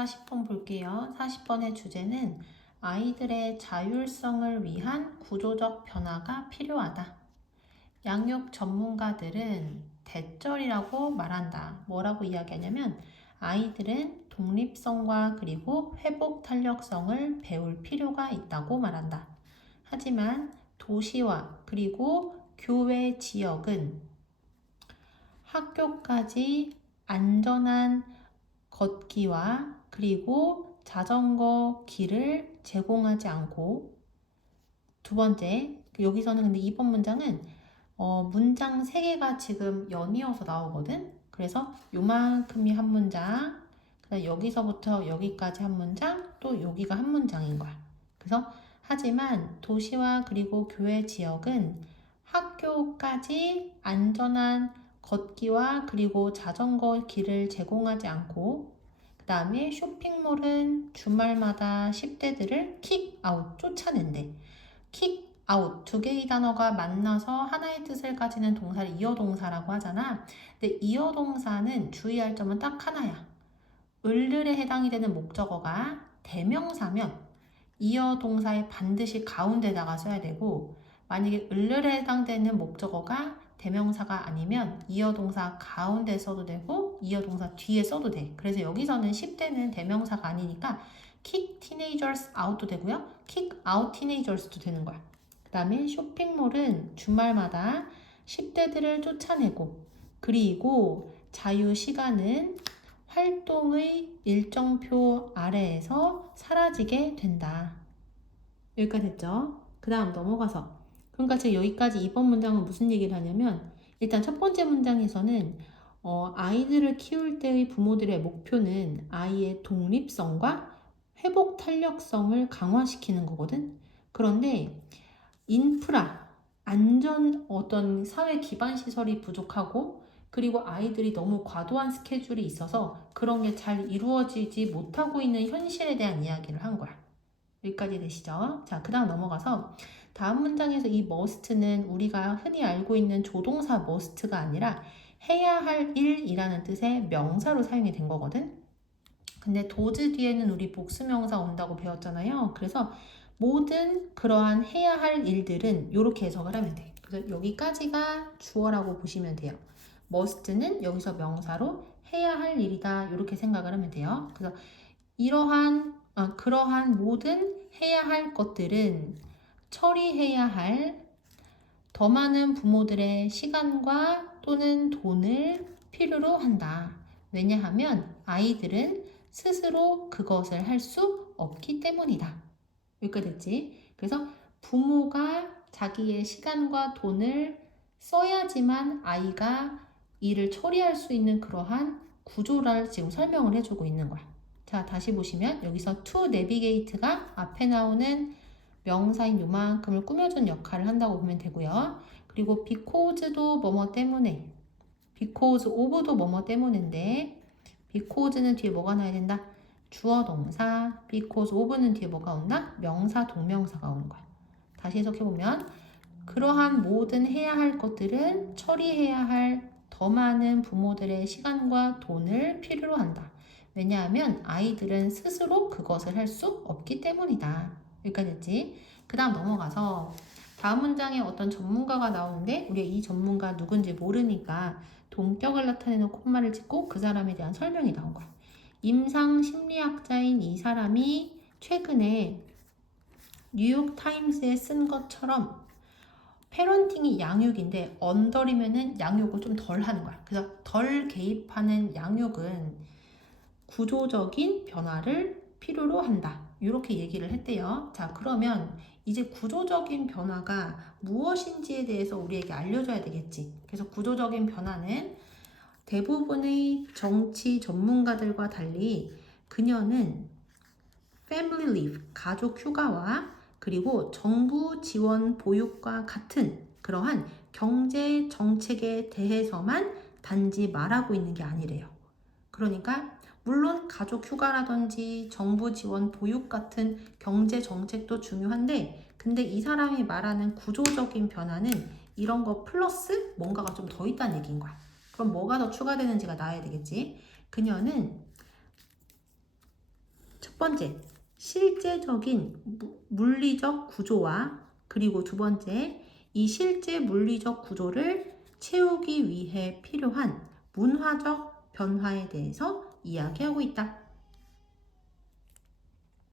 40번 볼게요. 40번의 주제는 아이들의 자율성을 위한 구조적 변화가 필요하다. 양육 전문가들은 대절이라고 말한다. 뭐라고 이야기하냐면 아이들은 독립성과 그리고 회복 탄력성을 배울 필요가 있다고 말한다. 하지만 도시와 그리고 교외 지역은 학교까지 안전한 걷기와 그리고 자전거 길을 제공하지 않고, 두 번째, 여기서는 근데 이번 문장은 문장 3개가 지금 연이어서 나오거든. 그래서 요만큼이 한 문장, 그다음 여기서부터 여기까지 한 문장, 또 여기가 한 문장인 거야. 그래서 하지만 도시와 그리고 교외 지역은 학교까지 안전한 걷기와 그리고 자전거 길을 제공하지 않고, 그 다음에 쇼핑몰은 주말마다 10대들을 킥아웃, 쫓아낸대. 킥아웃, 두 개의 단어가 만나서 하나의 뜻을 가지는 동사를 이어동사라고 하잖아. 근데 이어동사는 주의할 점은 딱 하나야. 을을에 해당이 되는 목적어가 대명사면 이어동사의 반드시 가운데다가 써야 되고, 만약에 을을에 해당되는 목적어가 대명사가 아니면 이어동사 가운데 써도 되고 이어동사 뒤에 써도 돼. 그래서 여기서는 10대는 대명사가 아니니까 kick teenagers out도 되고요, kick out teenagers도 되는 거야. 그 다음에 쇼핑몰은 주말마다 10대들을 쫓아내고, 그리고 자유시간은 활동의 일정표 아래에서 사라지게 된다. 여기까지 됐죠? 그 다음 넘어가서, 그러니까 제가 여기까지 이번 문장은 무슨 얘기를 하냐면, 일단 첫 번째 문장에서는 아이들을 키울 때의 부모들의 목표는 아이의 독립성과 회복 탄력성을 강화시키는 거거든. 그런데 인프라, 어떤 사회 기반 시설이 부족하고, 그리고 아이들이 너무 과도한 스케줄이 있어서 그런 게 잘 이루어지지 못하고 있는 현실에 대한 이야기를 한 거야. 여기까지 되시죠? 자, 그 다음 넘어가서 다음 문장에서 이 must는 우리가 흔히 알고 있는 조동사 must가 아니라 해야 할 일이라는 뜻의 명사로 사용이 된 거거든. 근데 does 뒤에는 우리 복수명사 온다고 배웠잖아요. 그래서 모든 그러한 해야 할 일들은 이렇게 해석을 하면 돼. 그래서 여기까지가 주어라고 보시면 돼요. must는 여기서 명사로 해야 할 일이다, 이렇게 생각을 하면 돼요. 그래서 그러한 모든 해야 할 것들은 처리해야 할 더 많은 부모들의 시간과 또는 돈을 필요로 한다. 왜냐하면 아이들은 스스로 그것을 할 수 없기 때문이다. 여기까지 됐지? 그래서 부모가 자기의 시간과 돈을 써야지만 아이가 일을 처리할 수 있는 그러한 구조를 지금 설명을 해주고 있는 거야. 자, 다시 보시면 여기서 to navigate가 앞에 나오는 명사인 요만큼을 꾸며준 역할을 한다고 보면 되고요. 그리고 because도 뭐뭐 때문에, because of도 뭐뭐 때문인데, because는 뒤에 뭐가 나야 된다? 주어 동사, because of는 뒤에 뭐가 온다? 명사 동명사가 오는 거야. 다시 해석해보면 그러한 모든 해야 할 것들은 처리해야 할 더 많은 부모들의 시간과 돈을 필요로 한다. 왜냐하면 아이들은 스스로 그것을 할 수 없기 때문이다. 여기까지 됐지? 그 다음 넘어가서 다음 문장에 어떤 전문가가 나오는데 우리가 이 전문가 누군지 모르니까 동격을 나타내는 콤마를 찍고 그 사람에 대한 설명이 나온 거야. 임상 심리학자인 이 사람이 최근에 뉴욕타임스에 쓴 것처럼 패런팅이 양육인데 언더리면은 양육을 좀 덜 하는 거야. 그래서 덜 개입하는 양육은 구조적인 변화를 필요로 한다. 이렇게 얘기를 했대요. 자, 그러면 이제 구조적인 변화가 무엇인지에 대해서 우리에게 알려줘야 되겠지. 그래서 구조적인 변화는 대부분의 정치 전문가들과 달리 그녀는 패밀리 리브, 가족 휴가와 그리고 정부 지원 보육과 같은 그러한 경제 정책에 대해서만 단지 말하고 있는 게 아니래요. 그러니까 물론 가족 휴가라든지 정부 지원 보육 같은 경제 정책도 중요한데, 근데 이 사람이 말하는 구조적인 변화는 이런 거 플러스 뭔가가 좀 더 있다는 얘기인 거야. 그럼 뭐가 더 추가되는지가 나와야 되겠지. 그녀는 번째, 실제적인 물리적 구조와 그리고 두 번째, 이 실제 물리적 구조를 채우기 위해 필요한 문화적 변화에 대해서 이야기하고 있다.